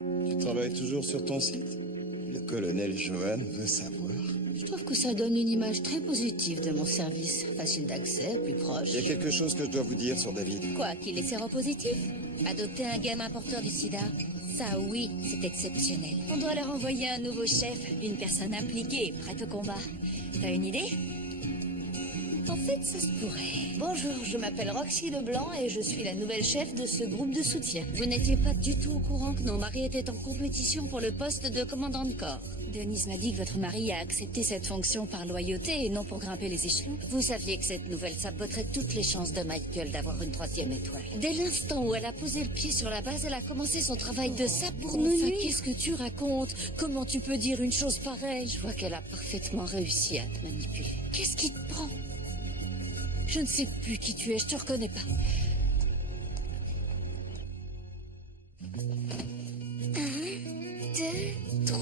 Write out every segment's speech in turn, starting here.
Tu travailles toujours sur ton site? Le colonel Johan veut savoir. Je trouve que ça donne une image très positive de mon service. Facile d'accès, plus proche. Il y a quelque chose que je dois vous dire sur David. Quoi, qu'il est séropositif? Adopter un gamin porteur du sida? Ça, oui, c'est exceptionnel. On doit leur envoyer un nouveau chef, une personne impliquée, prête au combat. T'as une idée? En fait, ça se pourrait. Bonjour, je m'appelle Roxy Leblanc et je suis la nouvelle chef de ce groupe de soutien. Vous n'étiez pas du tout au courant que nos maris étaient en compétition pour le poste de commandant de corps. Denise m'a dit que votre mari a accepté cette fonction par loyauté et non pour grimper les échelons. Vous saviez que cette nouvelle saboterait toutes les chances de Michael d'avoir une 3e étoile. Dès l'instant où elle a posé le pied sur la base, elle a commencé son travail de ça pour nous nuire. Qu'est-ce que tu racontes? Comment tu peux dire une chose pareille? Je vois qu'elle a parfaitement réussi à te manipuler. Qu'est-ce qui te prend? Je ne sais plus qui tu es, je te reconnais pas. 2, 3.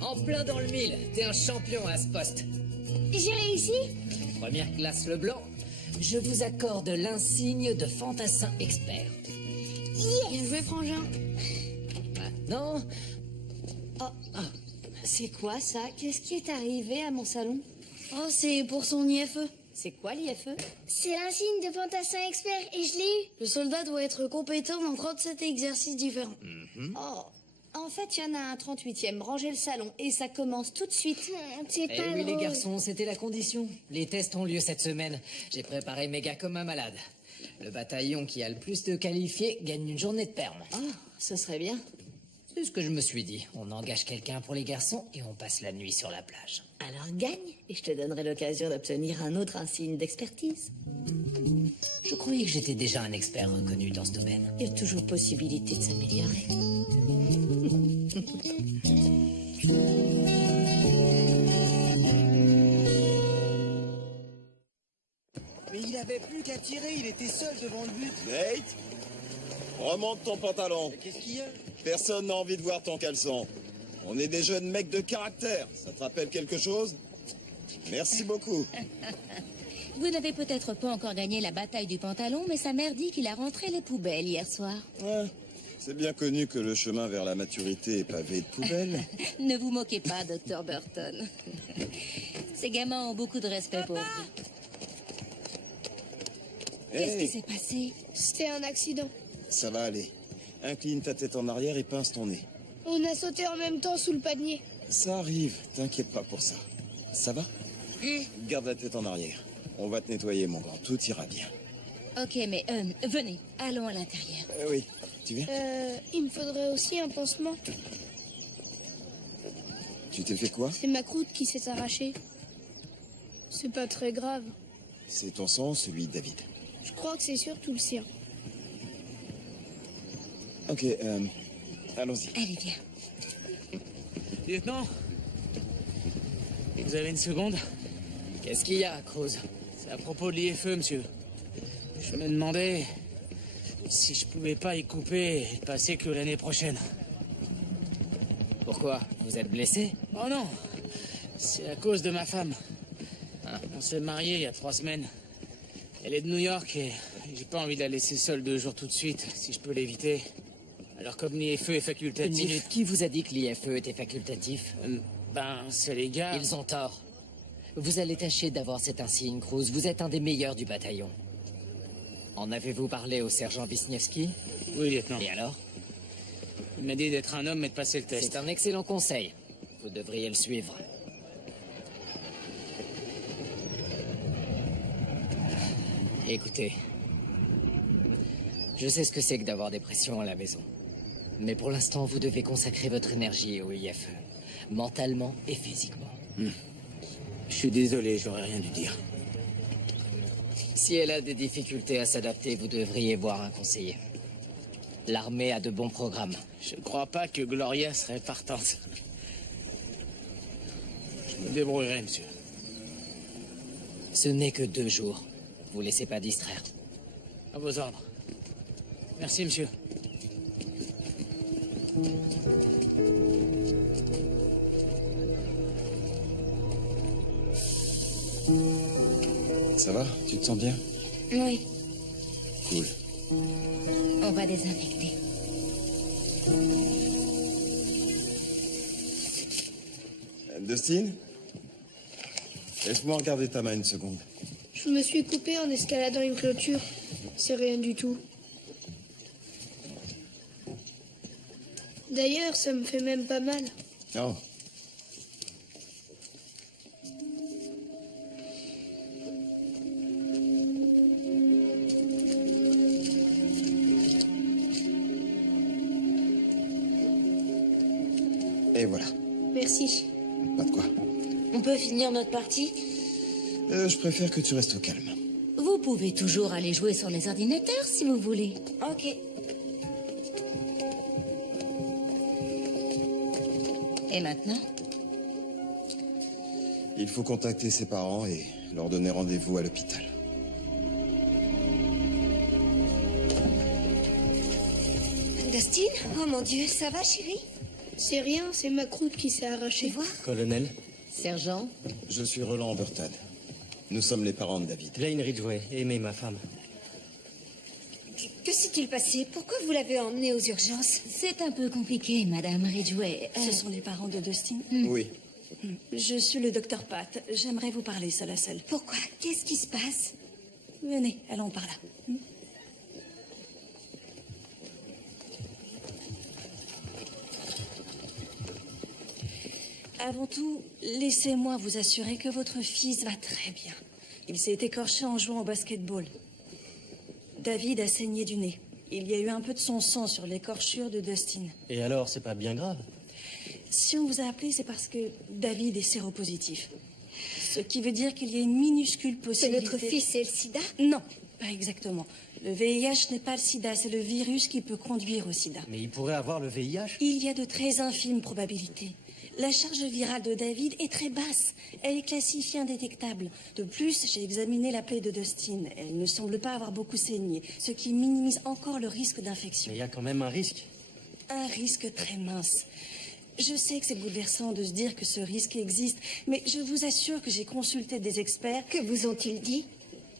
En plein dans le mille, t'es un champion à ce poste. J'ai réussi? Première classe Leblanc, je vous accorde l'insigne de fantassin expert. Bien joué, frangin. Maintenant, C'est quoi ça? Qu'est-ce qui est arrivé à mon salon? Oh, c'est pour son IFE. C'est quoi l'IFE? C'est l'insigne de fantassin expert et je l'ai eu. Le soldat doit être compétent dans 37 exercices différents. Oh, en fait, il y en a un 38e. Rangez le salon et ça commence tout de suite. C'est eh pas oui drôle. les garçons, c'était la condition. Les tests ont lieu cette semaine. J'ai préparé mes gars comme un malade. Le bataillon qui a le plus de qualifiés gagne une journée de perme. Ah, ce serait bien. C'est ce que je me suis dit. On engage quelqu'un pour les garçons et on passe la nuit sur la plage. Alors gagne et je te donnerai l'occasion d'obtenir un autre insigne d'expertise. Je croyais que j'étais déjà un expert reconnu dans ce domaine. Il y a toujours possibilité de s'améliorer. Mais il avait plus qu'à tirer, il était seul devant le but. Nate, remonte ton pantalon. Qu'est-ce qu'il y a? Personne n'a envie de voir ton caleçon. On est des jeunes mecs de caractère. Ça te rappelle quelque chose? Merci beaucoup. Vous n'avez peut-être pas encore gagné la bataille du pantalon, mais sa mère dit qu'il a rentré les poubelles hier soir. Ouais, c'est bien connu que le chemin vers la maturité est pavé de poubelles. Ne vous moquez pas, Dr. Burton. Ces gamins ont beaucoup de respect pour vous. Qu'est-ce qui Hey, s'est passé? C'était un accident. ça va aller. Incline ta tête en arrière et pince ton nez. On a sauté en même temps sous le panier. Ça arrive, t'inquiète pas pour ça. Ça va? Garde la tête en arrière. On va te nettoyer, mon grand. Tout ira bien. Ok, mais venez, allons à l'intérieur. Oui, tu viens? Il me faudrait aussi un pansement. Tu t'es fait quoi? C'est ma croûte qui s'est arrachée. C'est pas très grave. C'est ton sang ou celui de David? Je crois que c'est surtout le sien. Ok, allons-y. Allez, viens. Lieutenant, vous avez une seconde? Qu'est-ce qu'il y a, Cruz? C'est à propos de l'IFE, monsieur. Je me demandais si je pouvais pas y couper et passer que l'année prochaine. Pourquoi? Vous êtes blessé? Oh non, c'est à cause de ma femme. On s'est mariés il y a 3 semaines. Elle est de New York et j'ai pas envie de la laisser seule 2 jours tout de suite, si je peux l'éviter. Alors comme l'IFE est Une facultatif... minute, qui vous a dit que l'IFE était facultatif? Ben, c'est les gars... Ils ont tort. Vous allez tâcher d'avoir cet insigne, Cruz. Vous êtes un des meilleurs du bataillon. En avez-vous parlé au sergent Wisniewski? Oui, lieutenant. Et alors? Il m'a dit d'être un homme et de passer le test. C'est un excellent conseil. Vous devriez le suivre. Écoutez, je sais ce que c'est que d'avoir des pressions à la maison. Mais pour l'instant, vous devez consacrer votre énergie au IFE, mentalement et physiquement. Je suis désolé, j'aurais rien dû dire. Si elle a des difficultés à s'adapter, vous devriez voir un conseiller. L'armée a de bons programmes. Je ne crois pas que Gloria serait partante. Je me débrouillerai, monsieur. Ce n'est que 2 jours. Vous laissez pas distraire. À vos ordres. Merci, monsieur. Ça va? Tu te sens bien? Oui, Cool. on va désinfecter. Dustin? Laisse-moi regarder ta main une seconde. Je me suis coupé en escaladant une clôture. C'est rien du tout. D'ailleurs, ça me fait même pas mal. Oh. Et voilà. Merci. Pas de quoi. On peut finir notre partie? Je préfère que tu restes au calme. Vous pouvez toujours aller jouer sur les ordinateurs si vous voulez. Ok. Et maintenant? Il faut contacter ses parents et leur donner rendez-vous à l'hôpital. Dustin? Oh mon Dieu, ça va, chérie? C'est rien, c'est ma croûte qui s'est arrachée. Colonel, Sergent? Je suis Roland Burton. Nous sommes les parents de David. Blaine Ridgway, Aimée, ma femme. Que s'est-il passé? Pourquoi vous l'avez emmené aux urgences? C'est un peu compliqué, Madame Ridgway. Ce sont les parents de Dustin. Oui. Je suis le docteur Pat. J'aimerais vous parler seul à seul. Pourquoi? Qu'est-ce qui se passe? Venez, allons par là. Avant tout, laissez-moi vous assurer que votre fils va très bien. Il s'est écorché en jouant au basketball. David a saigné du nez. Il y a eu un peu de son sang sur l'écorchure de Dustin. Et alors, c'est pas bien grave? Si on vous a appelé, c'est parce que David est séropositif. Ce qui veut dire qu'il y a une minuscule C'est possibilité... notre fils et le sida? Non, pas exactement. Le VIH n'est pas le sida, c'est le virus qui peut conduire au sida. Mais il pourrait avoir le VIH? Il y a de très infimes probabilités. La charge virale de David est très basse. Elle est classifiée indétectable. De plus, j'ai examiné la plaie de Dustin. Elle ne semble pas avoir beaucoup saigné, ce qui minimise encore le risque d'infection. Mais il y a quand même un risque. Un risque très mince. Je sais que c'est bouleversant de se dire que ce risque existe, mais je vous assure que j'ai consulté des experts. Que vous ont-ils dit?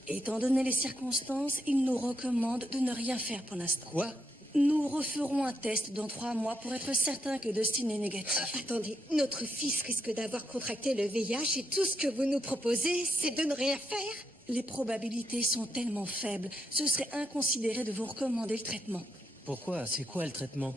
Étant donné les circonstances, ils nous recommandent de ne rien faire pour l'instant. Quoi? Nous referons un test dans 3 mois pour être certain que Dustin est négatif. Attendez, notre fils risque d'avoir contracté le VIH et tout ce que vous nous proposez, c'est de ne rien faire? Les probabilités sont tellement faibles, ce serait inconsidéré de vous recommander le traitement. Pourquoi? C'est quoi le traitement?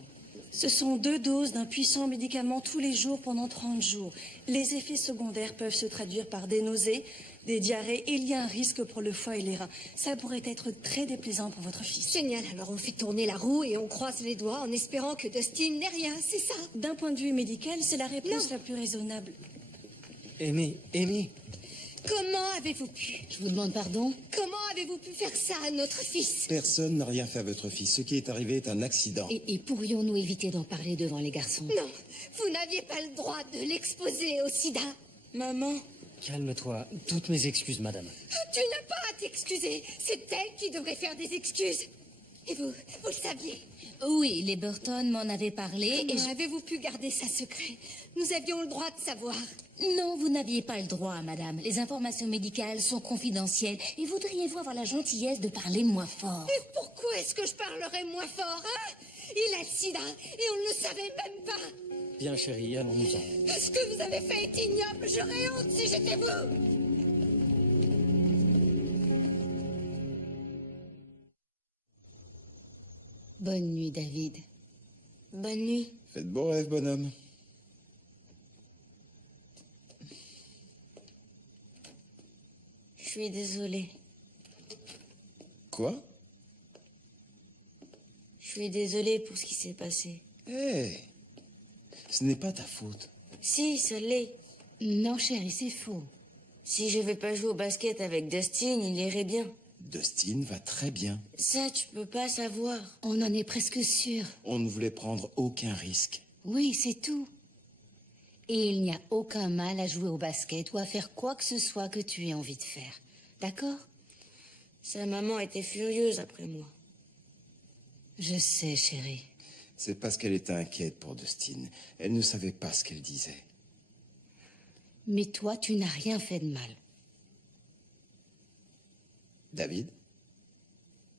Ce sont 2 doses d'un puissant médicament tous les jours pendant 30 jours. Les effets secondaires peuvent se traduire par des nausées, des diarrhées, et il y a un risque pour le foie et les reins. Ça pourrait être très déplaisant pour votre fils. Génial, alors on fait tourner la roue et on croise les doigts en espérant que Dustin n'ait rien, c'est ça? D'un point de vue médical, c'est la réponse Non. la plus raisonnable. Aimée, Comment avez-vous pu? Je vous demande pardon? Comment avez-vous pu faire ça à notre fils? Personne n'a rien fait à votre fils. Ce qui est arrivé est un accident. Et pourrions-nous éviter d'en parler devant les garçons? Non, vous n'aviez pas le droit de l'exposer au sida. Maman, calme-toi. Toutes mes excuses, madame. Tu n'as pas à t'excuser. C'est elle qui devrait faire des excuses. Et vous le saviez. Oui, les Burton m'en avaient parlé et Comment avez-vous pu garder ça secret? Nous avions le droit de savoir. Non, vous n'aviez pas le droit, madame. Les informations médicales sont confidentielles et voudriez-vous avoir la gentillesse de parler moins fort? Et pourquoi est-ce que je parlerais moins fort, hein? Il a le sida et on ne le savait même pas. Bien, chérie, allons-nous-en. Ce que vous avez fait est ignoble. J'aurais honte si j'étais vous. Bonne nuit, David. Bonne nuit. Faites beau rêve, bonhomme. Je suis désolée. Quoi? Je suis désolée pour ce qui s'est passé. Hé, ce n'est pas ta faute. Si, ça l'est. Non, chérie, c'est faux. Si je vais pas jouer au basket avec Dustin, il irait bien. Dustin va très bien. Ça, tu peux pas savoir. On en est presque sûr. On ne voulait prendre aucun risque. Oui, c'est tout. Et il n'y a aucun mal à jouer au basket ou à faire quoi que ce soit que tu aies envie de faire. D'accord? Sa maman était furieuse après moi. Je sais, chérie. C'est parce qu'elle était inquiète pour Dustin. Elle ne savait pas ce qu'elle disait. Mais toi, tu n'as rien fait de mal. David?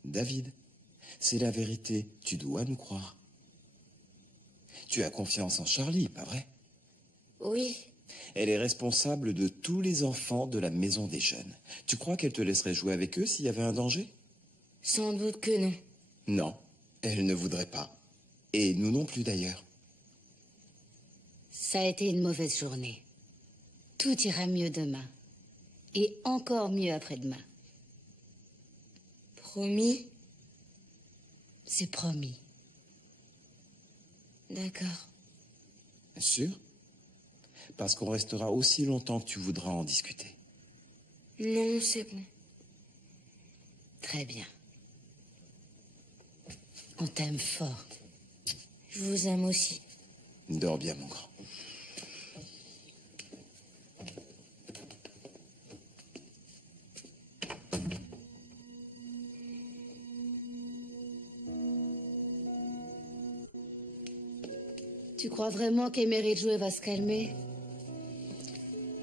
David, c'est la vérité. Tu dois nous croire. Tu as confiance en Charlie, pas vrai? Oui. Elle est responsable de tous les enfants de la maison des jeunes. Tu crois qu'elle te laisserait jouer avec eux s'il y avait un danger? Sans doute que non. Non, elle ne voudrait pas. Et nous non plus d'ailleurs. Ça a été une mauvaise journée. Tout ira mieux demain. Et encore mieux après-demain. Promis? C'est promis. D'accord. Sûr? Parce qu'on restera aussi longtemps que tu voudras en discuter. Non, c'est bon. Très bien. On t'aime fort. Je vous aime aussi. Dors bien, mon grand. Tu crois vraiment qu'Emery Joe va se calmer?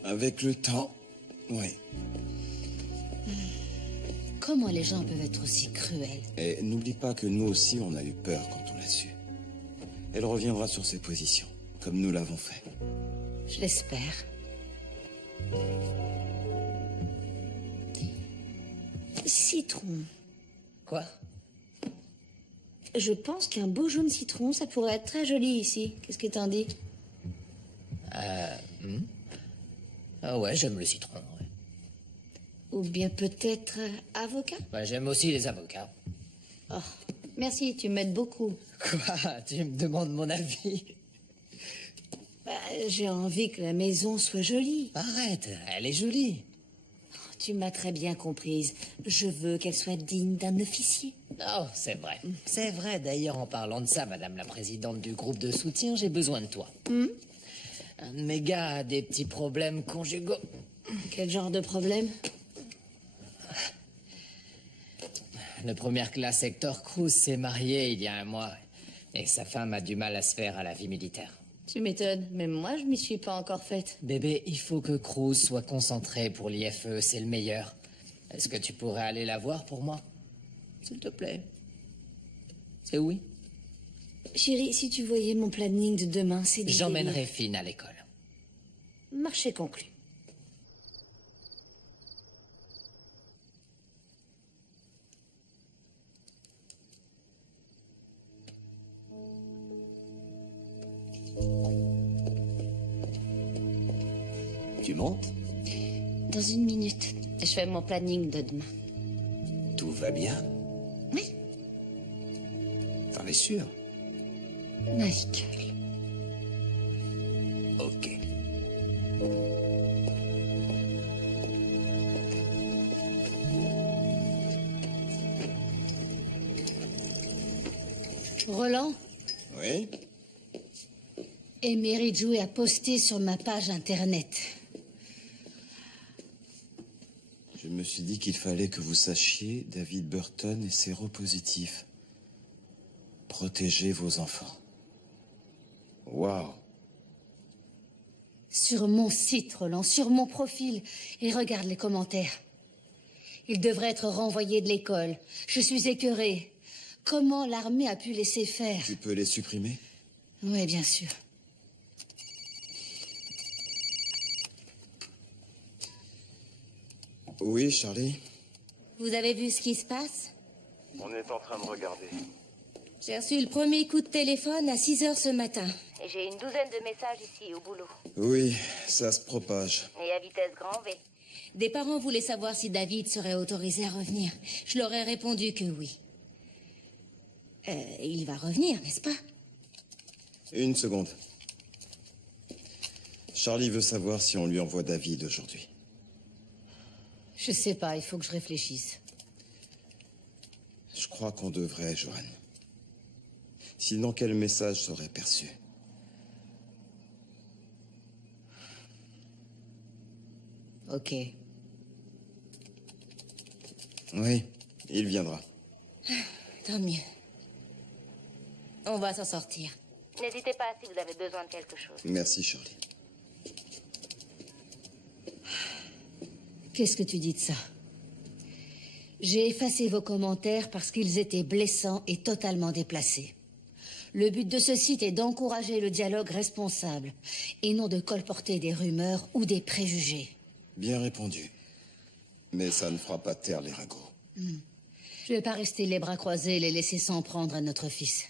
Avec le temps, oui. Comment les gens peuvent être aussi cruels? Et n'oublie pas que nous aussi, on a eu peur quand on l'a su. Elle reviendra sur ses positions, comme nous l'avons fait. Je l'espère. Citron. Quoi? Je pense qu'un beau jaune citron, ça pourrait être très joli ici. Qu'est-ce que t'en dis? Ah ouais, j'aime le citron, ouais. Ou bien peut-être avocat? Bah, j'aime aussi les avocats. Oh, merci, tu m'aides beaucoup. Quoi? Tu me demandes mon avis? Bah, j'ai envie que la maison soit jolie. Arrête, elle est jolie. Tu m'as très bien comprise. Je veux qu'elle soit digne d'un officier. Oh, c'est vrai. C'est vrai, d'ailleurs, en parlant de ça, madame la présidente du groupe de soutien, j'ai besoin de toi. Un de mes gars a des petits problèmes conjugaux. Quel genre de problème? Le première classe Hector Cruz s'est marié il y a un mois. Et sa femme a du mal à se faire à la vie militaire. Tu m'étonnes, même moi je m'y suis pas encore faite. Bébé, il faut que Cruz soit concentré pour l'IFE, c'est le meilleur. Est-ce que tu pourrais aller la voir pour moi? S'il te plaît. C'est oui? Chérie, si tu voyais mon planning de demain, c'est du J'emmènerai délire. Finn à l'école. Marché conclu. Tu montes? Dans une minute, je fais mon planning de demain. Tout va bien? Oui, T'en es sûr? Michael. Ok. Roland, Oui? Emery Joe a posté sur ma page internet. Je me suis dit qu'il fallait que vous sachiez, David Burton est séropositif. Protégez vos enfants. Waouh. Sur mon site, Roland, sur mon profil. Et regarde les commentaires. Il devrait être renvoyé de l'école. Je suis écœurée. Comment l'armée a pu laisser faire? Tu peux les supprimer? Oui, bien sûr. Oui, Charlie? Vous avez vu ce qui se passe? On est en train de regarder. J'ai reçu le premier coup de téléphone à 6 heures ce matin. Et j'ai une douzaine de messages ici au boulot. Oui, ça se propage. Et à vitesse grand V. Des parents voulaient savoir si David serait autorisé à revenir. Je leur ai répondu que oui. Il va revenir, n'est-ce pas? Une seconde. Charlie veut savoir si on lui envoie David aujourd'hui. Je sais pas, il faut que je réfléchisse. Je crois qu'on devrait, Joanne. Sinon, quel message serait perçu? Ok. Oui, il viendra. Tant mieux. On va s'en sortir. N'hésitez pas si vous avez besoin de quelque chose. Merci, Charlie. Qu'est-ce que tu dis de ça? J'ai effacé vos commentaires parce qu'ils étaient blessants et totalement déplacés. Le but de ce site est d'encourager le dialogue responsable, et non de colporter des rumeurs ou des préjugés. Bien répondu. Mais ça ne fera pas taire les ragots. Je vais pas rester les bras croisés et les laisser s'en prendre à notre fils.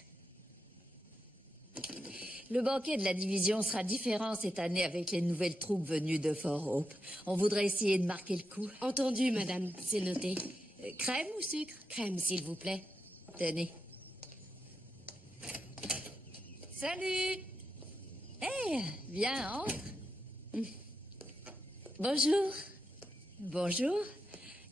Le banquet de la division sera différent cette année avec les nouvelles troupes venues de Fort Hope. On voudrait essayer de marquer le coup. Entendu, madame, c'est noté. Crème ou sucre? Crème, s'il vous plaît. Tenez. Salut! Hé, viens, entre. Bonjour. Bonjour.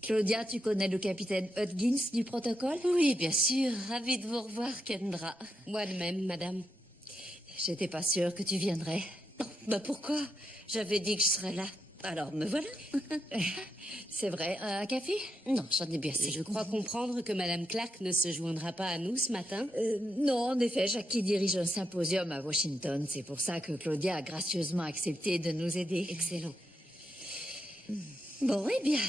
Claudia, tu connais le capitaine Hudgins du protocole? Oui, bien sûr. Ravi de vous revoir, Kendra. Moi de même, madame. J'étais pas sûre que tu viendrais. Oh, bah pourquoi? J'avais dit que je serais là. Alors, me voilà. C'est vrai, un café? Non, j'en ai bien assez. Je crois comprendre que madame Clark ne se joindra pas à nous ce matin. Non, en effet, Jackie dirige un symposium à Washington. C'est pour ça que Claudia a gracieusement accepté de nous aider. Excellent. Bon, eh bien,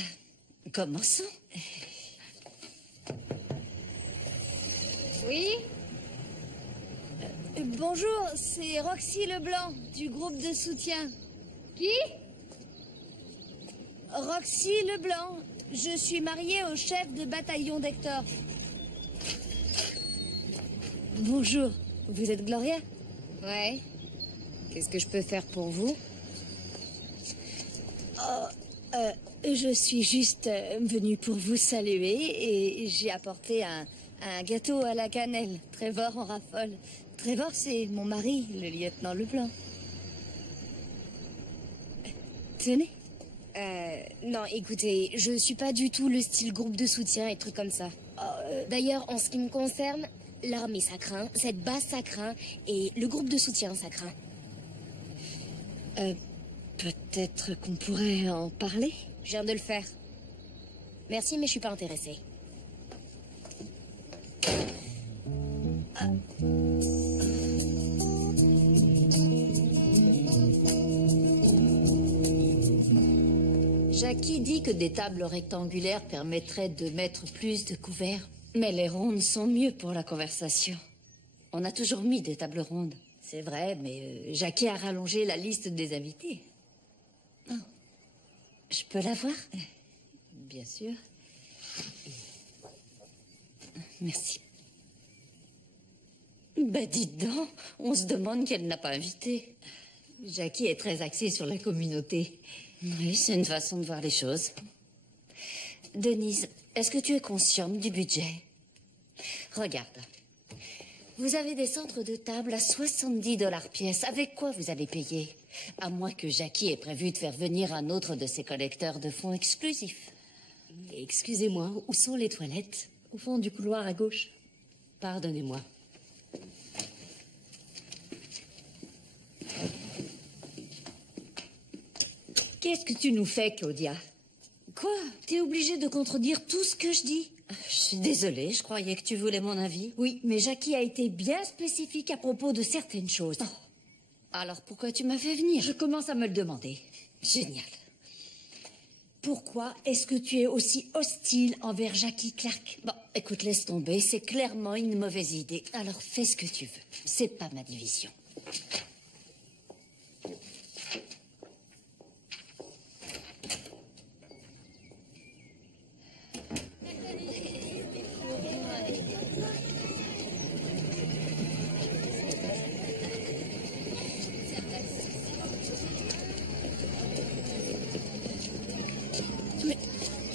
commençons. Oui? Bonjour, c'est Roxy Leblanc, du groupe de soutien. Qui? Roxy Leblanc, je suis mariée au chef de bataillon d'Hector. Bonjour, vous êtes Gloria? Ouais. Qu'est-ce que je peux faire pour vous? Je suis juste venue pour vous saluer et j'ai apporté un gâteau à la cannelle. Trevor en raffole. Trevor, c'est mon mari, le lieutenant Leblanc. Tenez. Non, écoutez, je suis pas du tout le style groupe de soutien et trucs comme ça. D'ailleurs, en ce qui me concerne, l'armée ça craint, cette base ça craint, et le groupe de soutien ça craint. Peut-être qu'on pourrait en parler? Je viens de le faire. Merci, mais je suis pas intéressée. Jackie dit que des tables rectangulaires permettraient de mettre plus de couverts. Mais les rondes sont mieux pour la conversation. On a toujours mis des tables rondes. C'est vrai, mais Jackie a rallongé la liste des invités. Oh. Je peux la voir? Bien sûr. Merci. Ben dites donc, on se demande qu'elle n'a pas invité. Jackie est très axée sur la communauté. Oui, c'est une façon de voir les choses. Denise, est-ce que tu es consciente du budget? Regarde. Vous avez des centres de table à 70$ pièce. Avec quoi vous allez payer? À moins que Jackie ait prévu de faire venir un autre de ses collecteurs de fonds exclusifs. Excusez-moi, où sont les toilettes? Au fond du couloir à gauche. Pardonnez-moi. Qu'est-ce que tu nous fais, Claudia? Quoi? T'es obligée de contredire tout ce que je dis. Je suis désolée, je croyais que tu voulais mon avis. Oui, mais Jackie a été bien spécifique à propos de certaines choses. Oh. Alors pourquoi tu m'as fait venir? Je commence à me le demander. Génial. Pourquoi est-ce que tu es aussi hostile envers Jackie Clark? Bon, écoute, laisse tomber, c'est clairement une mauvaise idée. Alors fais ce que tu veux. C'est pas ma division.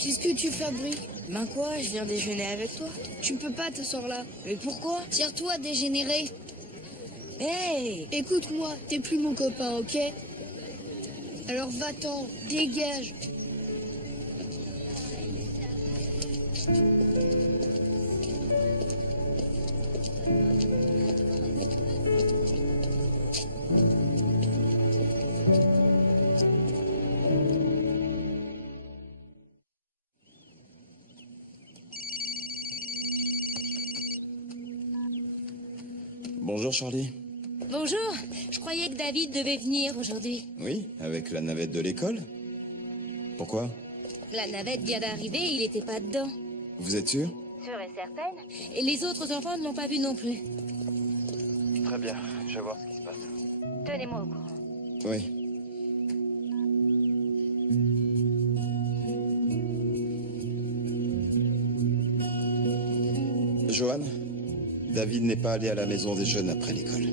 Qu'est-ce que tu fabriques? Ben quoi, je viens déjeuner avec toi. Tu peux pas t'asseoir là. Mais pourquoi? Tire-toi, dégénéré. Hey! Écoute-moi, t'es plus mon copain, ok? Alors va-t'en, dégage. Bonjour Charlie. Bonjour, je croyais que David devait venir aujourd'hui. Oui, avec la navette de l'école. Pourquoi? La navette vient d'arriver, il était pas dedans. Vous êtes sûr? Sûre et certaine? Et les autres enfants ne l'ont pas vu non plus. Très bien, je vais voir ce qui se passe. Tenez-moi au courant. Oui. Johan, David n'est pas allé à la maison des jeunes après l'école.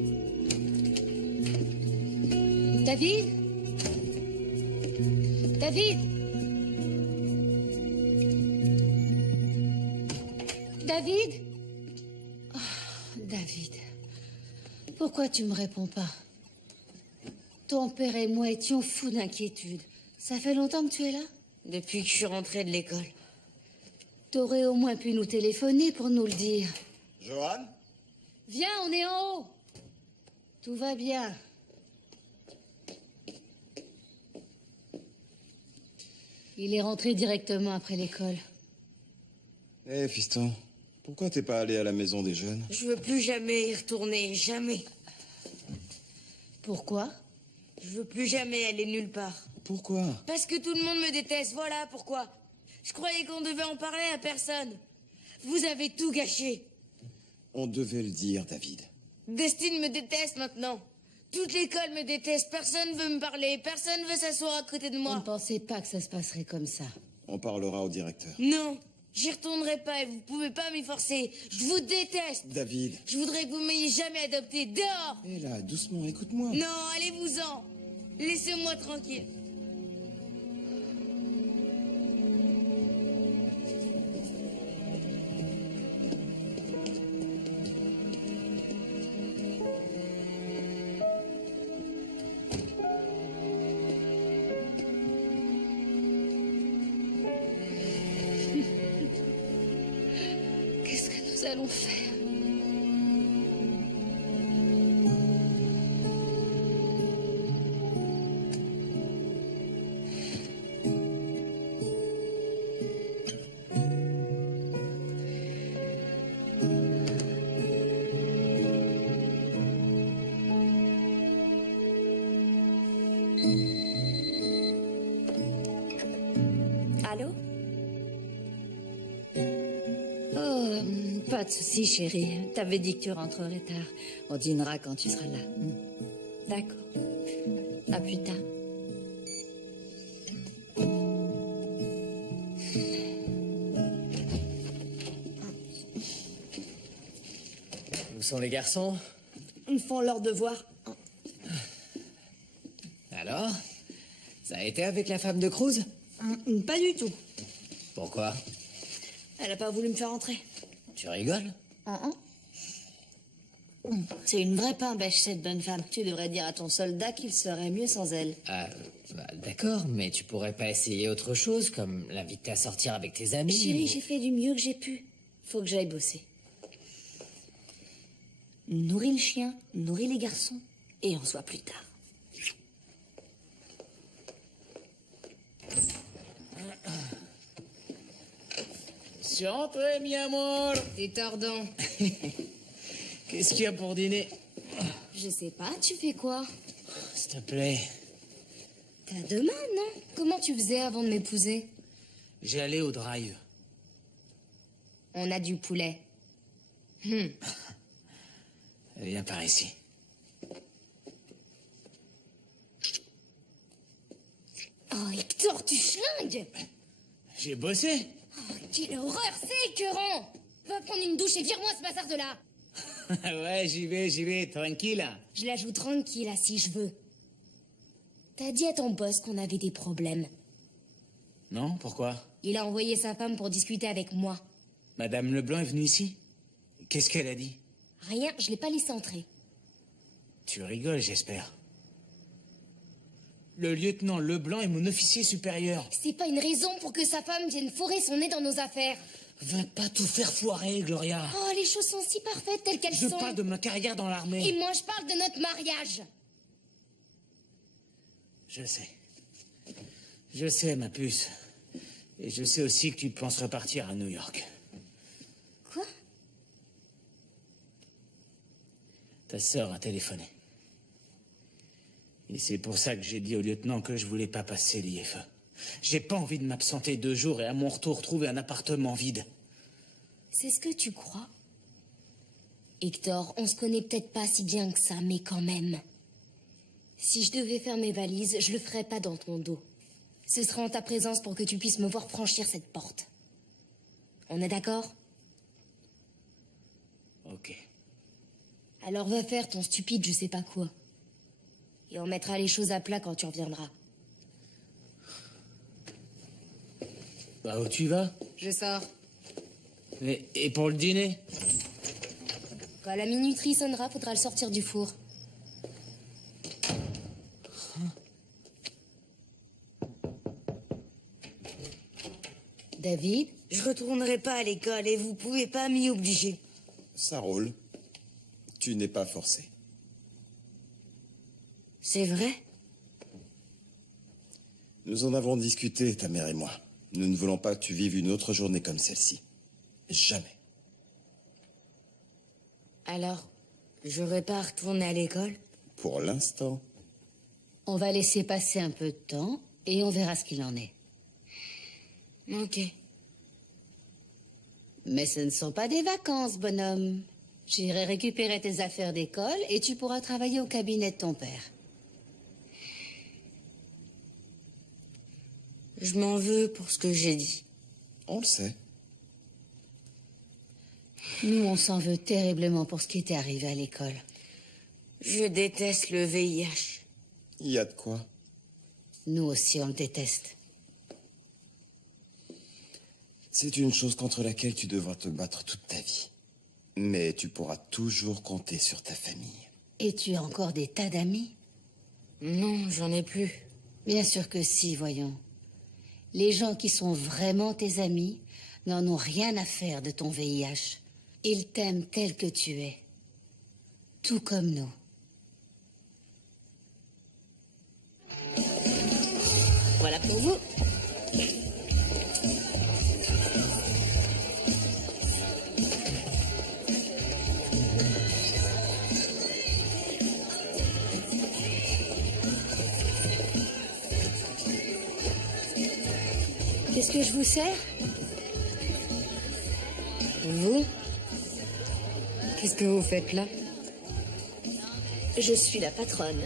David? David? David? Oh, David. Pourquoi tu me réponds pas? Ton père et moi étions fous d'inquiétude. Ça fait longtemps que tu es là? Depuis que je suis rentrée de l'école. T'aurais au moins pu nous téléphoner pour nous le dire. Johan? Viens, on est en haut. Tout va bien. Il est rentré directement après l'école. Eh, fiston, pourquoi t'es pas allé à la maison des jeunes? Je veux plus jamais y retourner, jamais. Pourquoi? Je veux plus jamais aller nulle part. Pourquoi? Parce que tout le monde me déteste, voilà pourquoi. Je croyais qu'on devait en parler à personne. Vous avez tout gâché. On devait le dire, David. Destine me déteste maintenant. Toute l'école me déteste, personne veut me parler, personne veut s'asseoir à côté de On moi. ne pensait pas que ça se passerait comme ça. On parlera au directeur. Non, j'y retournerai pas et vous pouvez pas m'y forcer. Je vous déteste. David. Je voudrais que vous m'ayez jamais adopté. Dehors. Eh là, doucement, écoute-moi. Non, allez-vous-en. Laissez-moi tranquille. Qu'est-ce que nous allons faire? Allô? Oh, pas de souci, chérie. T'avais dit que tu rentrerais tard. On dînera quand tu seras là. D'accord. À plus tard. Où sont les garçons? Ils font leur devoir. Alors? Ça a été avec la femme de Cruz? Pas du tout. Pourquoi? Elle a pas voulu me faire entrer. Tu rigoles? C'est une vraie pain bêche, cette bonne femme. Tu devrais dire à ton soldat qu'il serait mieux sans elle. Ah, d'accord, mais tu pourrais pas essayer autre chose, comme l'inviter à sortir avec tes amis? Chérie, j'ai fait du mieux que j'ai pu. Faut que j'aille bosser. Nourris le chien, nourris les garçons, et on se voit plus tard. Je suis rentré, mi amour. T'es tordant. Qu'est-ce qu'il y a pour dîner? Je sais pas, tu fais quoi? S'il te plaît. T'as demain, non? Comment tu faisais avant de m'épouser? J'ai allé au drive. On a du poulet. Viens par ici. Oh, Hector, tu schlingues! J'ai bossé. Oh, quelle horreur, c'est écœurant! Va prendre une douche et vire-moi ce bazar de là! Ouais, j'y vais, tranquille. Je la joue tranquille, là, si je veux. T'as dit à ton boss qu'on avait des problèmes. Non, pourquoi? Il a envoyé sa femme pour discuter avec moi. Madame Leblanc est venue ici? Qu'est-ce qu'elle a dit? Rien, je l'ai pas laissé entrer. Tu rigoles, j'espère. Le lieutenant Leblanc est mon officier supérieur. C'est pas une raison pour que sa femme vienne fourrer son nez dans nos affaires. Va pas tout faire foirer, Gloria. Oh, les choses sont si parfaites telles qu'elles sont. Je parle de ma carrière dans l'armée. Et moi, je parle de notre mariage. Je sais. Je sais, ma puce. Et je sais aussi que tu penses repartir à New York. Quoi? Ta sœur a téléphoné. Et c'est pour ça que j'ai dit au lieutenant que je voulais pas passer l'IFE. J'ai pas envie de m'absenter 2 jours et à mon retour trouver un appartement vide. C'est ce que tu crois? Hector, on se connaît peut-être pas si bien que ça, mais quand même. Si je devais faire mes valises, je le ferais pas dans ton dos. Ce serait en ta présence pour que tu puisses me voir franchir cette porte. On est d'accord? Ok. Alors va faire ton stupide je sais pas quoi. Et on mettra les choses à plat quand tu reviendras. Bah, où tu vas? Je sors. Et pour le dîner? Quand la minuterie sonnera, faudra le sortir du four. David? Je retournerai pas à l'école et vous pouvez pas m'y obliger. Ça roule. Tu n'es pas forcé. C'est vrai? Nous en avons discuté, ta mère et moi. Nous ne voulons pas que tu vives une autre journée comme celle-ci. Jamais. Alors, j'aurais pas retourné à l'école? Pour l'instant. On va laisser passer un peu de temps et on verra ce qu'il en est. Ok. Mais ce ne sont pas des vacances, bonhomme. J'irai récupérer tes affaires d'école et tu pourras travailler au cabinet de ton père. Je m'en veux pour ce que j'ai dit. On le sait. Nous, on s'en veut terriblement pour ce qui était arrivé à l'école. Je déteste le VIH. Il y a de quoi? Nous aussi, on le déteste. C'est une chose contre laquelle tu devras te battre toute ta vie. Mais tu pourras toujours compter sur ta famille. Et tu as encore des tas d'amis? Non, j'en ai plus. Bien sûr que si, voyons. Les gens qui sont vraiment tes amis n'en ont rien à faire de ton VIH. Ils t'aiment tel que tu es. Tout comme nous. Voilà pour vous. Qu'est-ce que je vous sers? Vous? Qu'est-ce que vous faites là? Je suis la patronne.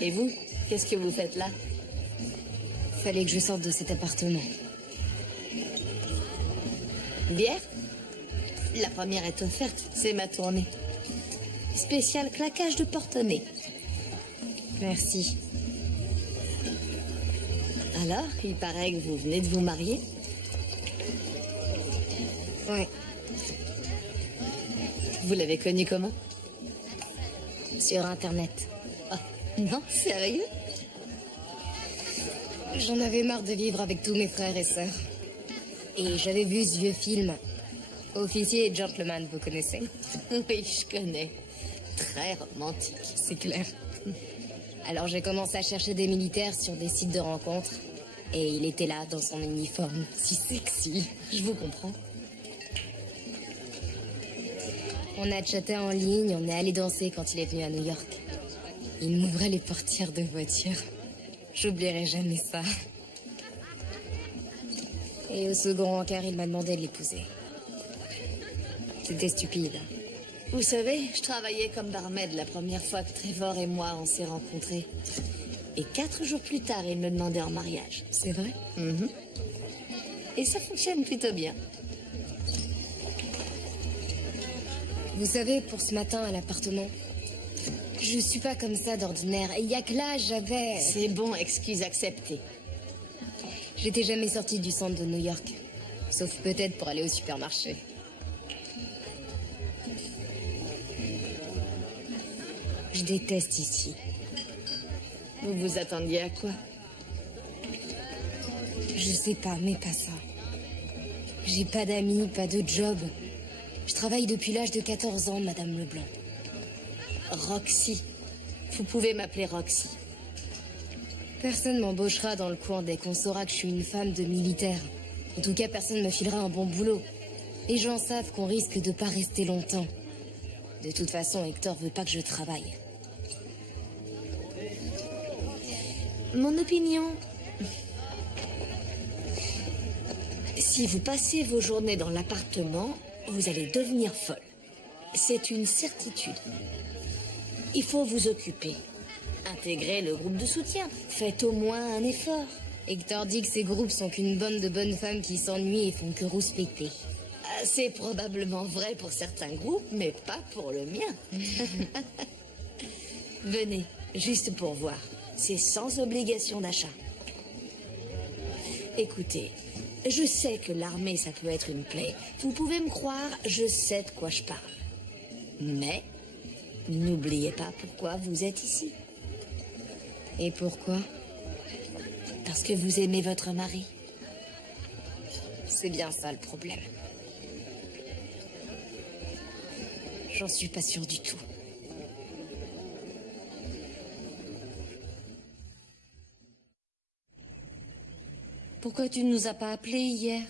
Et vous? Qu'est-ce que vous faites là? Fallait que je sorte de cet appartement. Bière? La première est offerte, c'est ma tournée. Spécial claquage de porte-nez. Merci. Alors, il paraît que vous venez de vous marier? Ouais. Vous l'avez connu comment? Sur Internet. Oh, non, sérieux? J'en avais marre de vivre avec tous mes frères et sœurs. Et j'avais vu ce vieux film. Officier et gentleman, vous connaissez? Oui, je connais. Très romantique. C'est clair. Alors j'ai commencé à chercher des militaires sur des sites de rencontres. Et il était là, dans son uniforme, si sexy. Je vous comprends. On a chatté en ligne, on est allé danser quand il est venu à New York. Il m'ouvrait les portières de voiture. J'oublierai jamais ça. Et au second encart, il m'a demandé de l'épouser. C'était stupide. Vous savez, je travaillais comme barmaid la première fois que Trevor et moi on s'est rencontrés. Et 4 jours plus tard, il me demandait en mariage. C'est vrai? Et ça fonctionne plutôt bien. Vous savez, pour ce matin à l'appartement, je suis pas comme ça d'ordinaire. Il y a que là, j'avais... C'est bon, excuse acceptée. J'étais jamais sortie du centre de New York. Sauf peut-être pour aller au supermarché. Je déteste ici. Vous vous attendiez à quoi? Je sais pas, mais pas ça. J'ai pas d'amis, pas de job. Je travaille depuis l'âge de 14 ans, Madame Leblanc. Roxy. Vous pouvez m'appeler Roxy. Personne m'embauchera dans le coin dès qu'on saura que je suis une femme de militaire. En tout cas, personne me filera un bon boulot. Les gens savent qu'on risque de pas rester longtemps. De toute façon, Hector veut pas que je travaille. Mon opinion. Si vous passez vos journées dans l'appartement, vous allez devenir folle. c'est une certitude. Il faut vous occuper. Intégrez le groupe de soutien. Faites au moins un effort. Hector dit que ces groupes sont qu'une bande de bonnes femmes qui s'ennuient et font que rouspéter. C'est probablement vrai pour certains groupes, mais pas pour le mien. Venez, juste pour voir. C'est sans obligation d'achat. Écoutez, je sais que l'armée, ça peut être une plaie. Vous pouvez me croire, je sais de quoi je parle. Mais, n'oubliez pas pourquoi vous êtes ici. Et pourquoi? Parce que vous aimez votre mari. C'est bien ça le problème. J'en suis pas sûre du tout. Pourquoi tu ne nous as pas appelés hier?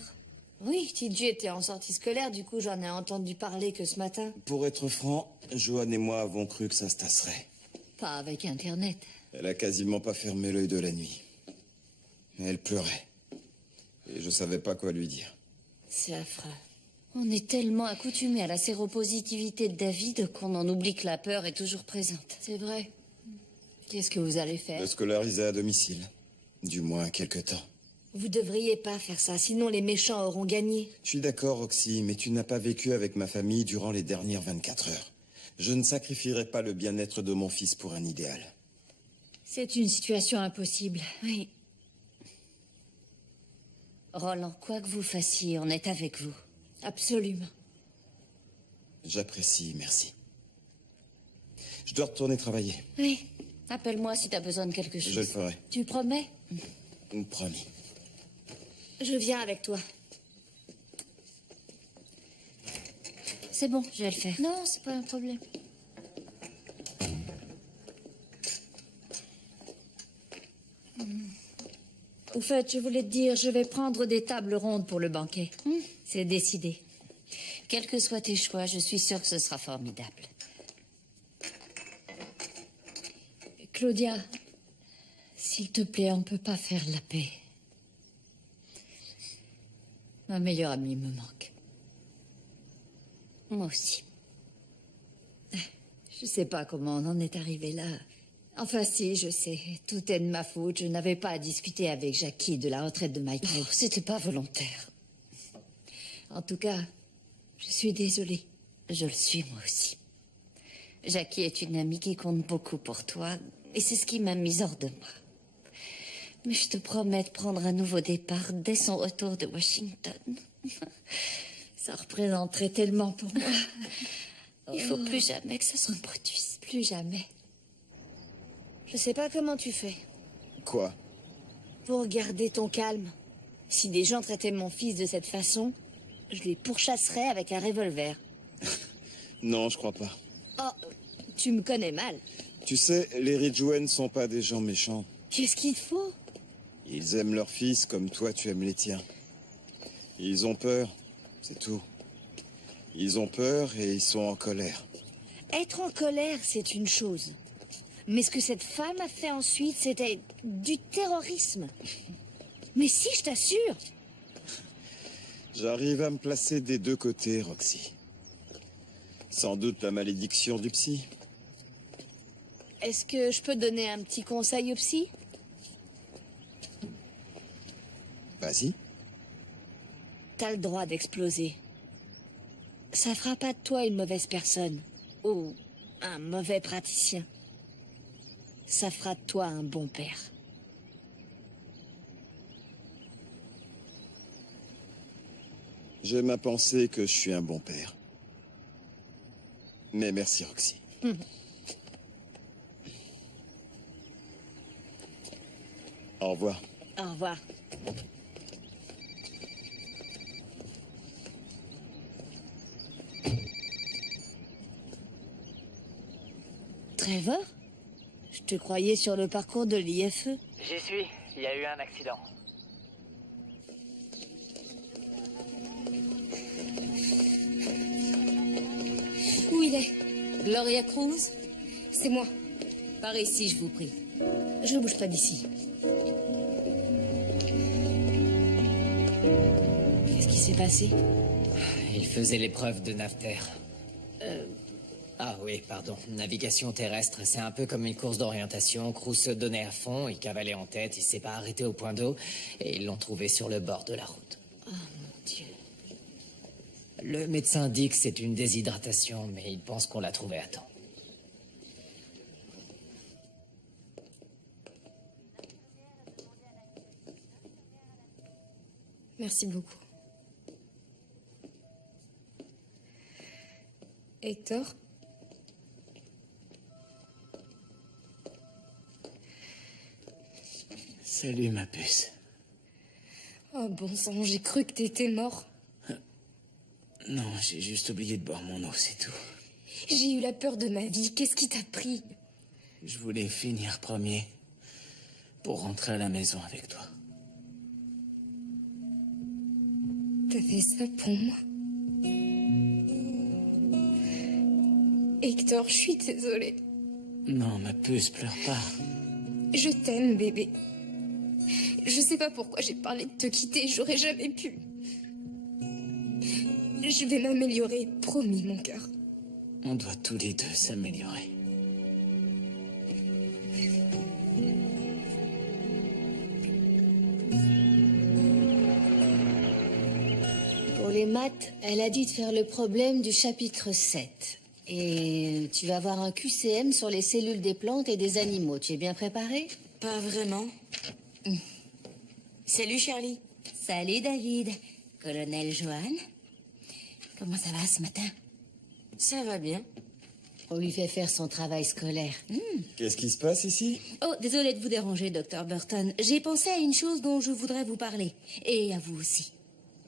Oui, Tidju était en sortie scolaire, du coup j'en ai entendu parler que ce matin. Pour être franc, Joanne et moi avons cru que ça se tasserait. Pas avec Internet. Elle a quasiment pas fermé l'œil de la nuit. Elle pleurait. Et je savais pas quoi lui dire. C'est affreux. On est tellement accoutumés à la séropositivité de David qu'on en oublie que la peur est toujours présente. C'est vrai. Qu'est-ce que vous allez faire? Le scolariser à domicile. Du moins quelque temps. Vous devriez pas faire ça, sinon les méchants auront gagné. Je suis d'accord, Roxy, mais tu n'as pas vécu avec ma famille durant les dernières 24 heures. Je ne sacrifierai pas le bien-être de mon fils pour un idéal. C'est une situation impossible. Oui. Roland, quoi que vous fassiez, on est avec vous. Absolument. J'apprécie, merci. Je dois retourner travailler. Oui. Appelle-moi si t'as besoin de quelque chose. Je le ferai. Tu promets? Promis. Je viens avec toi. C'est bon, je vais le faire. Non, c'est pas un problème. Au fait, je voulais te dire, je vais prendre des tables rondes pour le banquet. C'est décidé. Quels que soient tes choix, je suis sûre que ce sera formidable. Claudia, s'il te plaît, on ne peut pas faire la paix. Ma meilleure amie me manque. Moi aussi. Je sais pas comment on en est arrivé là. Enfin si, je sais. Tout est de ma faute. Je n'avais pas à discuter avec Jackie de la retraite de Michael. Oh, c'était pas volontaire. En tout cas, je suis désolée. Je le suis moi aussi. Jackie est une amie qui compte beaucoup pour toi. Et c'est ce qui m'a mise hors de moi. Mais je te promets de prendre un nouveau départ dès son retour de Washington. Ça représenterait tellement pour moi. Il faut plus jamais que ça se reproduise. Plus jamais. Je sais pas comment tu fais. Quoi? Pour garder ton calme. Si des gens traitaient mon fils de cette façon, je les pourchasserais avec un revolver. Non, je crois pas. Oh, tu me connais mal. Tu sais, les Ridgewen sont pas des gens méchants. Qu'est-ce qu'il te faut? Ils aiment leur fils comme toi tu aimes les tiens. Ils ont peur, c'est tout. Ils ont peur et ils sont en colère. Être en colère, c'est une chose. Mais ce que cette femme a fait ensuite, c'était du terrorisme. Mais si, je t'assure. J'arrive à me placer des deux côtés, Roxy. Sans doute la malédiction du psy. Est-ce que je peux donner un petit conseil au psy? Vas-y. T'as le droit d'exploser. Ça fera pas de toi une mauvaise personne. Ou un mauvais praticien. Ça fera de toi un bon père. J'aime à penser que je suis un bon père. Mais merci, Roxy. Au revoir. Au revoir. Trevor? Je te croyais sur le parcours de l'IFE. J'y suis. Il y a eu un accident. Où il est? Gloria Cruz? C'est moi. Par ici, je vous prie. Je bouge pas d'ici. Qu'est-ce qui s'est passé? Il faisait l'épreuve de Nafter. Ah oui, pardon. Navigation terrestre, c'est un peu comme une course d'orientation. Cruz se donnait à fond, il cavalait en tête, il s'est pas arrêté au point d'eau, et ils l'ont trouvé sur le bord de la route. Oh mon Dieu. Le médecin dit que c'est une déshydratation, mais il pense qu'on l'a trouvé à temps. Merci beaucoup. Hector? Salut, ma puce. Oh bon sang, j'ai cru que t'étais mort. Non, j'ai juste oublié de boire mon eau, c'est tout. J'ai eu la peur de ma vie. Qu'est-ce qui t'a pris? Je voulais finir premier pour rentrer à la maison avec toi. T'as fait ça pour moi? Hector, je suis désolée. Non, ma puce, pleure pas. Je t'aime, bébé. Je sais pas pourquoi j'ai parlé de te quitter, j'aurais jamais pu. Je vais m'améliorer, promis, mon cœur. On doit tous les deux s'améliorer. Pour les maths, elle a dit de faire le problème du chapitre 7. Et tu vas avoir un QCM sur les cellules des plantes et des animaux. Tu es bien préparé? Pas vraiment. Salut, Charlie. Salut, David. Colonel Johan. Comment ça va ce matin? Ça va bien. On lui fait faire son travail scolaire. Qu'est-ce qui se passe ici? Oh, désolé de vous déranger, Dr. Burton. J'ai pensé à une chose dont je voudrais vous parler. Et à vous aussi.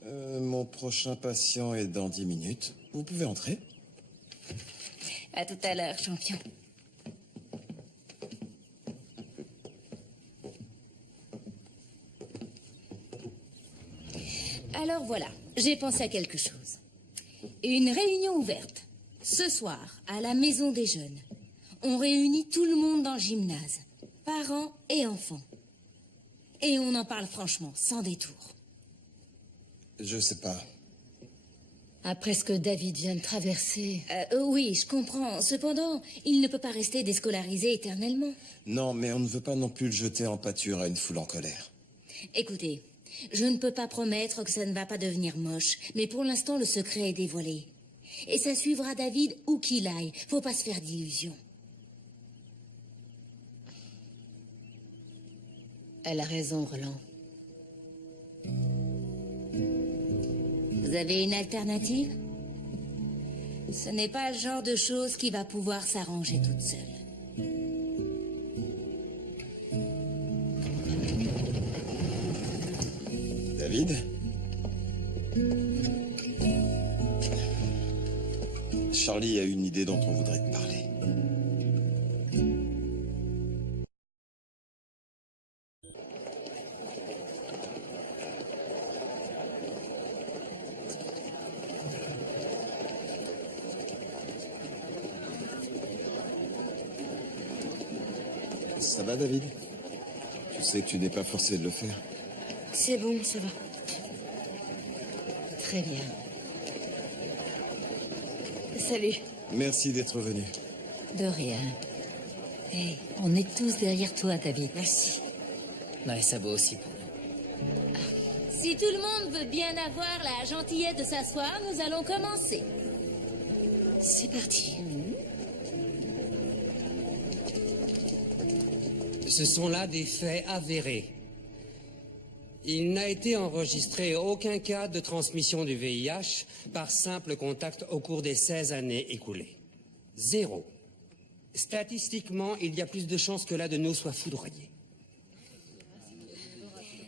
Mon prochain patient est dans 10 minutes. Vous pouvez entrer. À tout à l'heure, champion. Alors voilà, j'ai pensé à quelque chose. Une réunion ouverte. Ce soir, à la maison des jeunes. On réunit tout le monde dans le gymnase. Parents et enfants. Et on en parle franchement, sans détour. Je sais pas. Après ce que David vient de traverser... oui, je comprends. Cependant, il ne peut pas rester déscolarisé éternellement. Non, mais on ne veut pas non plus le jeter en pâture à une foule en colère. Écoutez, je ne peux pas promettre que ça ne va pas devenir moche, mais pour l'instant, le secret est dévoilé. Et ça suivra David où qu'il aille. Faut pas se faire d'illusions. Elle a raison, Roland. Vous avez une alternative? Ce n'est pas le genre de chose qui va pouvoir s'arranger toute seule. David? Charlie a une idée dont on voudrait te parler. Ça va, David? Je sais que tu n'es pas forcé de le faire. C'est bon, ça va. Très bien. Salut. Merci d'être venu. De rien. Hey, on est tous derrière toi, David. Merci. Ouais, ça vaut aussi pour nous. Si tout le monde veut bien avoir la gentillesse de s'asseoir, nous allons commencer. C'est parti. Ce sont là des faits avérés. Il n'a été enregistré aucun cas de transmission du VIH par simple contact au cours des 16 années écoulées. 0. Statistiquement, il y a plus de chances que l'un de nous soit foudroyé.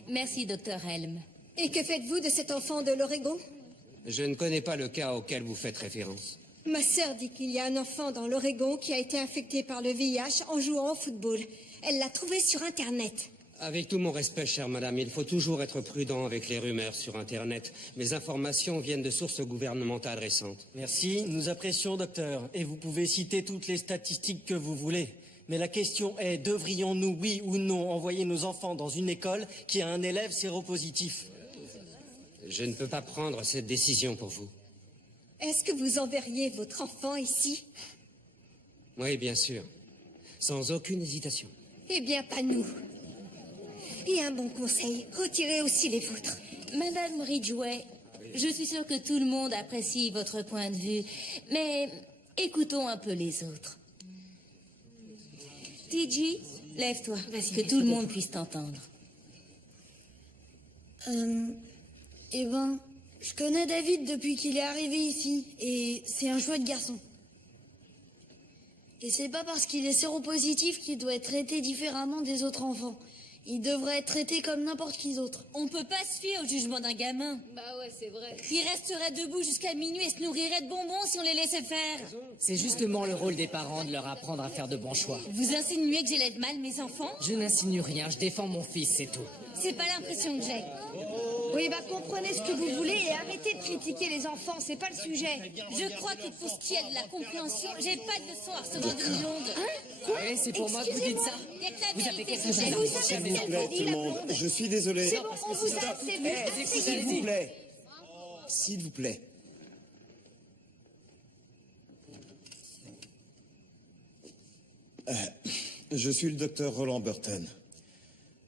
Merci, docteur Helm. Et que faites-vous de cet enfant de l'Oregon? Je ne connais pas le cas auquel vous faites référence. Ma sœur dit qu'il y a un enfant dans l'Oregon qui a été infecté par le VIH en jouant au football. Elle l'a trouvé sur Internet. Avec tout mon respect, chère madame, il faut toujours être prudent avec les rumeurs sur Internet. Mes informations viennent de sources gouvernementales récentes. Merci, nous apprécions, docteur. Et vous pouvez citer toutes les statistiques que vous voulez. Mais la question est, devrions-nous, oui ou non, envoyer nos enfants dans une école qui a un élève séropositif? Je ne peux pas prendre cette décision pour vous. Est-ce que vous enverriez votre enfant ici? Oui, bien sûr. Sans aucune hésitation. Eh bien, pas nous. Et un bon conseil, retirez aussi les vôtres. Madame Ridgway, je suis sûre que tout le monde apprécie votre point de vue, mais écoutons un peu les autres. TJ, lève-toi, que tout le monde puisse t'entendre. Eh ben, je connais David depuis qu'il est arrivé ici, et c'est un chouette garçon. Et c'est pas parce qu'il est séropositif qu'il doit être traité différemment des autres enfants. Il devrait être traité comme n'importe qui d'autre. On peut pas se fier au jugement d'un gamin. Bah ouais, c'est vrai. Il resterait debout jusqu'à minuit et se nourrirait de bonbons si on les laissait faire. C'est justement le rôle des parents de leur apprendre à faire de bons choix. Vous insinuez que j'élève mal mes enfants? Je n'insinue rien, je défends mon fils, c'est tout. C'est pas l'impression que j'ai. Oui, bah comprenez ce que vous voulez et arrêtez de critiquer les enfants, c'est pas le sujet. Je crois que pour ce qui est de la compréhension, j'ai pas de leçon à recevoir d'une blonde. Oui, c'est pour moi que vous dites ça. Vous avez quelque chose à dire? S'il vous plaît, tout le monde, je suis désolé. C'est bon, on vous a assez vu. S'il vous plaît. S'il vous plaît. Je suis le docteur Roland Burton,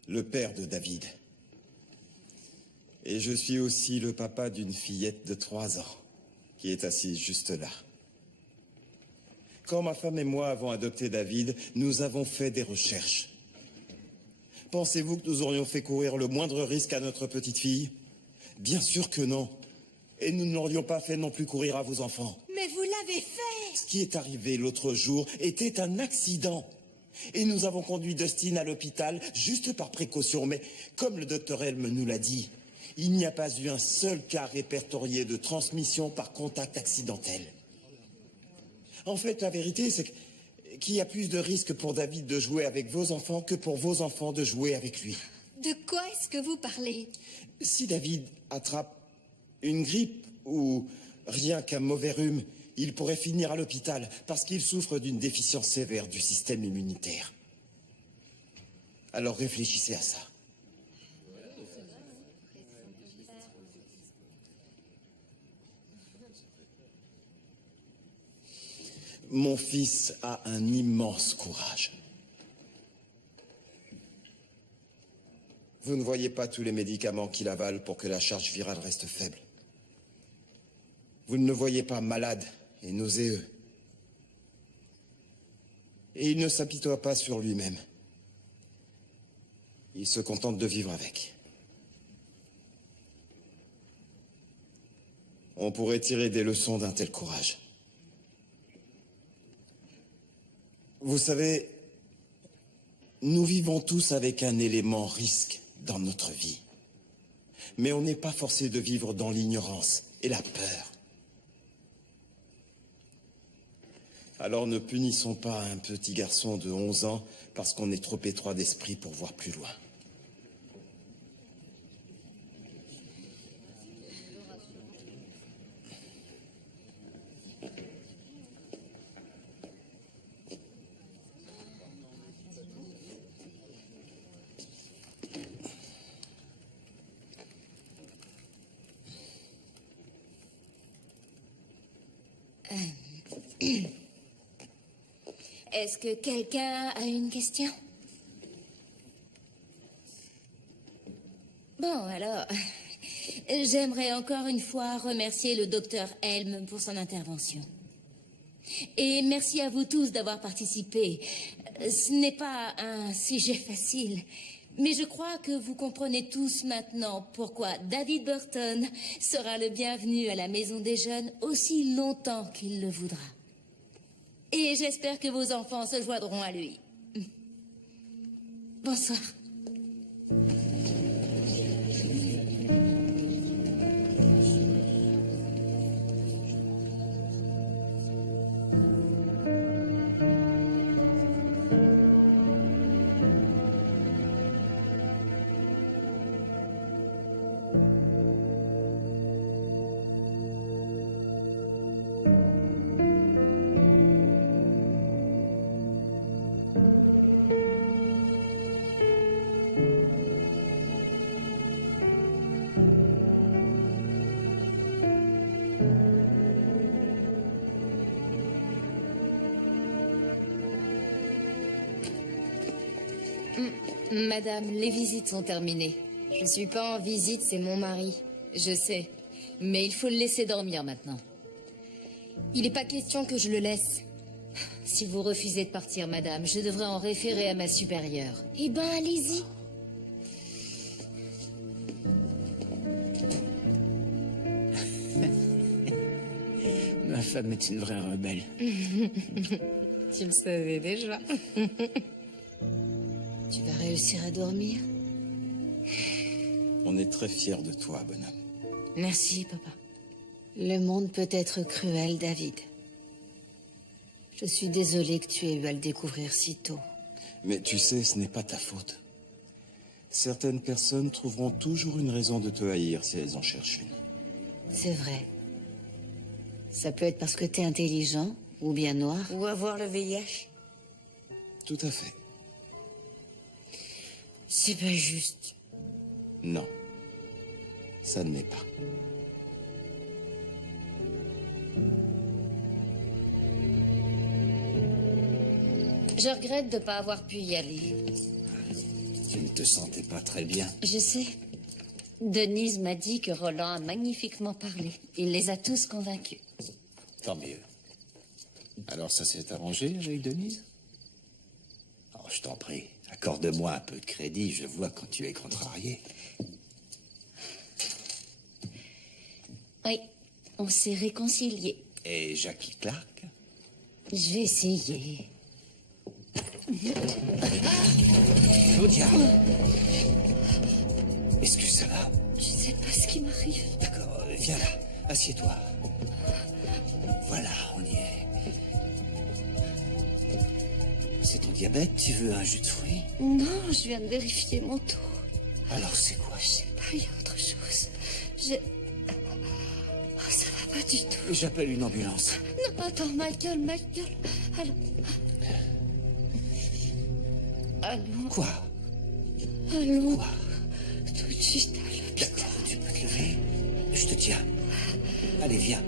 le père de David. Et je suis aussi le papa d'une fillette de 3 ans, qui est assise juste là. Quand ma femme et moi avons adopté David, nous avons fait des recherches. Pensez-vous que nous aurions fait courir le moindre risque à notre petite fille? Bien sûr que non. Et nous ne l'aurions pas fait non plus courir à vos enfants. Mais vous l'avez fait! Ce qui est arrivé l'autre jour était un accident. Et nous avons conduit Dustin à l'hôpital juste par précaution. Mais comme le docteur Helm nous l'a dit, il n'y a pas eu un seul cas répertorié de transmission par contact accidentel. En fait, la vérité, c'est qu'il y a plus de risques pour David de jouer avec vos enfants que pour vos enfants de jouer avec lui. De quoi est-ce que vous parlez? Si David attrape une grippe ou rien qu'un mauvais rhume, il pourrait finir à l'hôpital parce qu'il souffre d'une déficience sévère du système immunitaire. Alors réfléchissez à ça. Mon fils a un immense courage. Vous ne voyez pas tous les médicaments qu'il avale pour que la charge virale reste faible. Vous ne le voyez pas malade et nauséeux. Et il ne s'apitoie pas sur lui-même. Il se contente de vivre avec. On pourrait tirer des leçons d'un tel courage. Vous savez, nous vivons tous avec un élément risque dans notre vie. Mais on n'est pas forcé de vivre dans l'ignorance et la peur. Alors ne punissons pas un petit garçon de 11 ans parce qu'on est trop étroit d'esprit pour voir plus loin. Est-ce que quelqu'un a une question? Bon, alors, j'aimerais encore une fois remercier le docteur Helm pour son intervention. Et merci à vous tous d'avoir participé. Ce n'est pas un sujet facile, mais je crois que vous comprenez tous maintenant pourquoi David Burton sera le bienvenu à la Maison des Jeunes aussi longtemps qu'il le voudra. Et j'espère que vos enfants se joindront à lui. Bonsoir. Madame, les visites sont terminées. Je suis pas en visite, c'est mon mari. Je sais. Mais il faut le laisser dormir maintenant. Il n'est pas question que je le laisse. Si vous refusez de partir, madame, je devrais en référer à ma supérieure. Eh ben, allez-y. Ma femme est une vraie rebelle. Tu le savais déjà. Tu vas réussir à dormir? On est très fiers de toi, bonhomme. Merci, papa. Le monde peut être cruel, David. Je suis désolée que tu aies eu à le découvrir si tôt. Mais tu sais, ce n'est pas ta faute. Certaines personnes trouveront toujours une raison de te haïr si elles en cherchent une. C'est vrai. Ça peut être parce que t'es intelligent, ou bien noir. Ou avoir le VIH. Tout à fait. C'est pas juste. Non. Ça ne l'est pas. Je regrette de ne pas avoir pu y aller. Tu ne te sentais pas très bien. Je sais. Denise m'a dit que Roland a magnifiquement parlé. Il les a tous convaincus. Tant mieux. Alors ça s'est arrangé avec Denise? Oh, je t'en prie, accorde-moi un peu de crédit, je vois quand tu es contrarié. Oui, on s'est réconciliés. Et Jackie Clark? Je vais essayer. Claudia! Est-ce que ça va? Je sais pas ce qui m'arrive. D'accord, viens là, assieds-toi. Voilà, on y est. C'est ton diabète? Tu veux un jus de fruits? Non, je viens de vérifier mon taux. Alors c'est quoi? Je sais pas, il y a autre chose. Oh, ça va pas du tout. J'appelle une ambulance. Non, attends, Michael. Allô? Allô? Quoi? Allô? Quoi? Tout de suite à l'hôpital. D'accord, tu peux te lever. Je te tiens. Allez, viens.